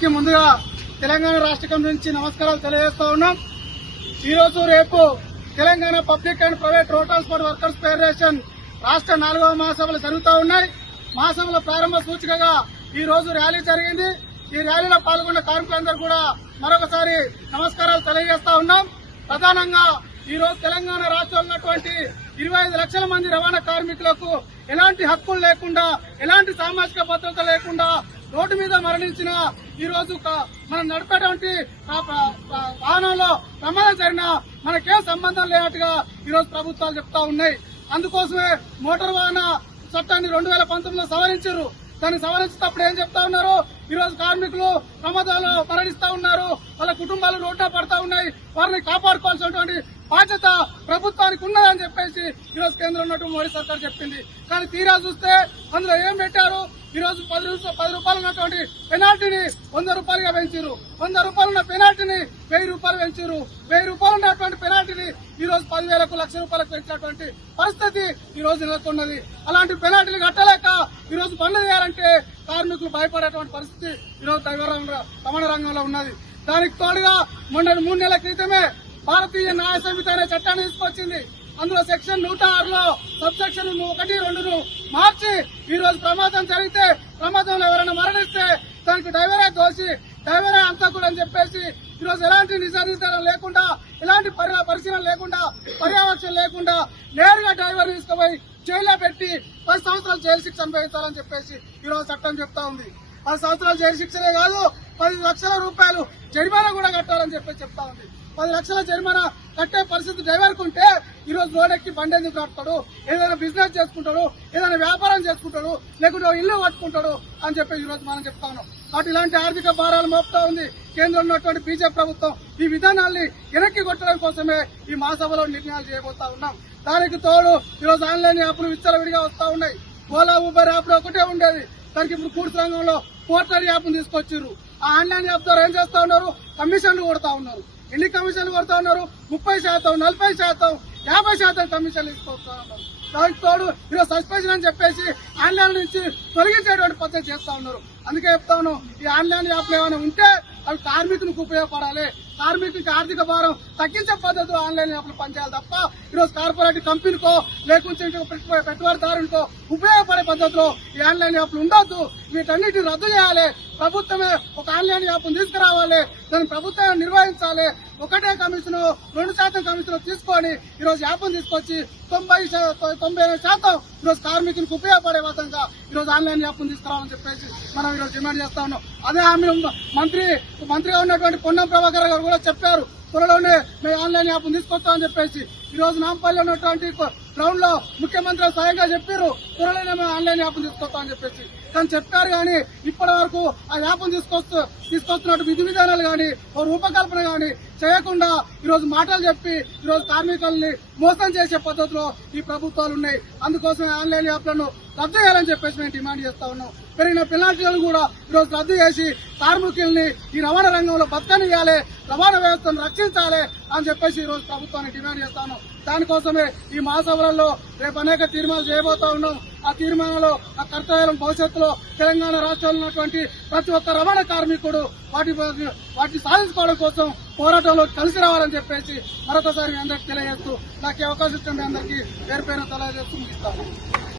అందరికీ ముందుగా తెలంగాణ రాష్ట్రం నుంచి నమస్కారాలు తెలియజేస్తా ఉన్నాం. ఈ రోజు రేపు Telangana public and private road transport workers federation రాష్ట్ర 4వ మహాసభలు జరుగుతూ ఉన్నాయి. మహాసభల ప్రారంభ సూచికగా ఈ రోజు ర్యాలీ జరిగింది. ఈ ర్యాలీలో పాల్గొన్న కార్మికులందరూ కూడా మరొకసారి నమస్కారాలు తెలియజేస్తా ఉన్నాం. ప్రధానంగా ఈ రోజు తెలంగాణ రాష్ట్రంలో ఉన్నటువంటి 25 లక్షల మంది రవాణా కార్మికులకు ఎలాంటి హక్కులు లేకుండా, ఎలాంటి సామాజిక భద్రత లేకుండా రోడ్డు మీద మరణించిన ఈ రోజు మనం నడిపేటువంటి వాహనంలో ప్రమాదం జరిగినా మనకేం సంబంధం లేనట్టుగా ఈ రోజు ప్రభుత్వాలు చెప్తా ఉన్నాయి. అందుకోసమే మోటార్ వాహన చట్టాన్ని 2019లో సవరించారు. దాన్ని సవరించేటప్పుడు ఏం చెప్తా ఉన్నారు, ఈ రోజు కార్మికులు ప్రమాదాల్లో మరణిస్తా ఉన్నారు, వాళ్ళ కుటుంబాలు రోడ్డా పడతా ఉన్నాయి, వారిని కాపాడుకోవాల్సినటువంటి బాధ్యత ప్రభుత్వానికి ఉన్నదని చెప్పేసి ఈ రోజు కేంద్రంలో ఉన్నటువంటి మోడీ సర్కార్ చెప్పింది. కానీ తీరా చూస్తే అందులో ఏం పెట్టారు, ఈ రోజు 10 రూపాయలు ఉన్నటువంటి పెనాల్టీని 100 రూపాయలుగా పెంచారు. 100 రూపాయలు ఉన్న పెనాల్టీని 1000 రూపాయలు పెంచారు. 1000 రూపాయలు ఉన్నటువంటి పెనాల్టీని ఈ రోజు 10,000కు 1,00,000 రూపాయలకు పెంచినటువంటి పరిస్థితి ఈ రోజు నెలకొన్నది. అలాంటి పెనాల్టీలు కట్టలేక ఈ రోజు బండ్లు చేయాలంటే కార్మికులు భయపడేటువంటి పరిస్థితి ఈ రోజు రవాణా రంగంలో ఉన్నది. దానికి తోడుగా మొన్న 3 నెలల క్రితమే భారతీయ న్యాయ సంహిత అనే చట్టాన్ని తీసుకొచ్చింది. అందులో సెక్షన్ 106లో సబ్ సెక్షన్ 1, 2ను మార్చి ఈ రోజు ప్రమాదం జరిగితే, ప్రమాదంలో ఎవరైనా మరణిస్తే దానికి డ్రైవరే దోషి, డ్రైవరే అంతకుడు అని చెప్పేసి ఈ రోజు ఎలాంటి నిజానిర్ధారణ లేకుండా, ఎలాంటి పరిశీలన లేకుండా, పర్యవేక్షణ లేకుండా నేరుగా డ్రైవర్ తీసుకుపోయి జైల్లో పెట్టి 10 సంవత్సరాలు జైలు శిక్ష అనుభవించాలని చెప్పేసి ఈ రోజు చట్టం చెప్తా ఉంది. 10 సంవత్సరాలు జైలు శిక్షనే కాదు, 10 లక్షల రూపాయలు జరిమానా కూడా కట్టాలని చెప్పేసి చెప్తా ఉంది. 10 లక్షల జరిమానా కట్టే పరిస్థితి డ్రైవర్కు ఉంటే ఈ రోజు రోడ్డెక్కి బండి ఎందుకు కడతాడు, ఏదైనా బిజినెస్ చేసుకుంటాడు, ఏదైనా వ్యాపారం చేసుకుంటాడు, లేకుంటే ఇల్లు కట్టుకుంటాడు అని చెప్పి ఈ రోజు మనం చెప్తా ఉన్నాం. కాబట్టి ఇలాంటి ఆర్థిక భారాలు మోపుతా ఉంది కేంద్రంలో ఉన్నటువంటి బీజేపీ ప్రభుత్వం. ఈ విధానాల్ని వెనక్కి కొట్టడం కోసమే ఈ మహాసభలో నిర్ణయాలు చేయబోతా ఉన్నాం. దానికి తోడు ఈ రోజు ఆన్లైన్ యాప్లు విచ్చలవిడిగా వస్తా ఉన్నాయి. ఓలా, ఊబర్ యాప్ ఒకటే ఉండేది, దానికి ఇప్పుడు గూడ్స్ రంగంలో పోర్టల్ యాప్ను తీసుకొచ్చారు. ఆ ఆన్లైన్ యాప్ ద్వారా ఏం చేస్తా ఉన్నారు, కమిషన్లు కొడతా ఉన్నారు. ఎన్ని కమిషన్లు కొడతా ఉన్నారు, 30%, 40%, 50% కమిషన్లు తీసుకొస్తా ఉన్నారు. దానికి తోడు ఈరోజు సస్పెన్షన్ అని చెప్పేసి ఆన్లైన్ నుంచి తొలగించేటువంటి పద్ధతి చేస్తా ఉన్నారు. అందుకే చెప్తా ఉన్నాం, ఈ ఆన్లైన్ యాప్లు ఏమైనా ఉంటే అవి కార్మికులకు ఉపయోగపడాలి, కార్మికునికి ఆర్థిక భారం తగ్గించే పద్ధతిలో ఆన్లైన్ యాప్లు పనిచేయాలి తప్ప ఈరోజు కార్పొరేట్ కంపెనీకో లేకుంటే పెట్టుబడిదారునికో ఉపయోగపడే పద్ధతిలో ఈ ఆన్లైన్ యాప్లు ఉండొద్దు. వీటన్నిటిని రద్దు చేయాలి. ప్రభుత్వమే ఒక ఆన్లైన్ యాప్ను తీసుకురావాలి, దాన్ని ప్రభుత్వమే నిర్వహించాలి. ఒకటే కమిషన్ 2% కమిషన్ తీసుకొని ఈ రోజు యాప్ను తీసుకొచ్చి 90% ఈరోజు కార్మికులకు ఉపయోగపడే విధంగా ఈ రోజు ఆన్లైన్ యాప్ను తీసుకురావాలని చెప్పేసి మనం ఈరోజు డిమాండ్ చేస్తా ఉన్నాం. అదే హామీ మంత్రిగా ఉన్నటువంటి పొన్నం ప్రభాకర్ గారు కూడా చెప్పారు, త్వరలోనే మేము ఆన్లైన్ యాప్ను తీసుకొస్తామని చెప్పేసి. ఈ రోజు నాంపల్లిలో ఉన్నటువంటి గ్రౌండ్ లో ముఖ్యమంత్రి స్వయంగా చెప్పారు, త్వరలోనే మేము ఆన్లైన్ యాప్ను తీసుకొస్తామని చెప్పేసి. కానీ చెప్పారు కానీ ఇప్పటి వరకు ఆ యాప్ను తీసుకొస్తున్నట్టు విధి విధానాలు కానీ, ఓ రూపకల్పన కానీ చేయకుండా ఈరోజు మాటలు చెప్పి ఈరోజు కార్మికుల్ని మోసం చేసే పద్ధతిలో ఈ ప్రభుత్వాలు ఉన్నాయి. అందుకోసం ఆన్లైన్ యాప్లను రద్దు చేయాలని చెప్పేసి మేము డిమాండ్ చేస్తా ఉన్నాం. పెరిగిన పెనాల్టీలను కూడా ఈరోజు రద్దు చేసి కార్మికుల్ని ఈ రవాణా రంగంలో బతకనియాలి, రవాణా వ్యవస్థను రక్షించాలి అని చెప్పేసి ఈ రోజు ప్రభుత్వాన్ని డిమాండ్ చేస్తా ఉన్నాం. దానికోసమే ఈ మహాసభలలో రేపు అనేక తీర్మానాలు చేయబోతా ఉన్నాం. ఆ తీర్మానంలో ఆ కర్తవ్యాలను భవిష్యత్తులో తెలంగాణ రాష్ట్రంలో ఉన్నటువంటి ప్రతి ఒక్క రవాణా కార్మికుడు వాటిని సాధించుకోవడం కోసం పోరాటంలో కలిసి రావాలని చెప్పేసి మరొకసారి మీ అందరికీ తెలియజేస్తూ నాకు అవకాశం ఇచ్చిన మీ అందరికీ పేరు తెలియజేస్తూ ముగిస్తాను.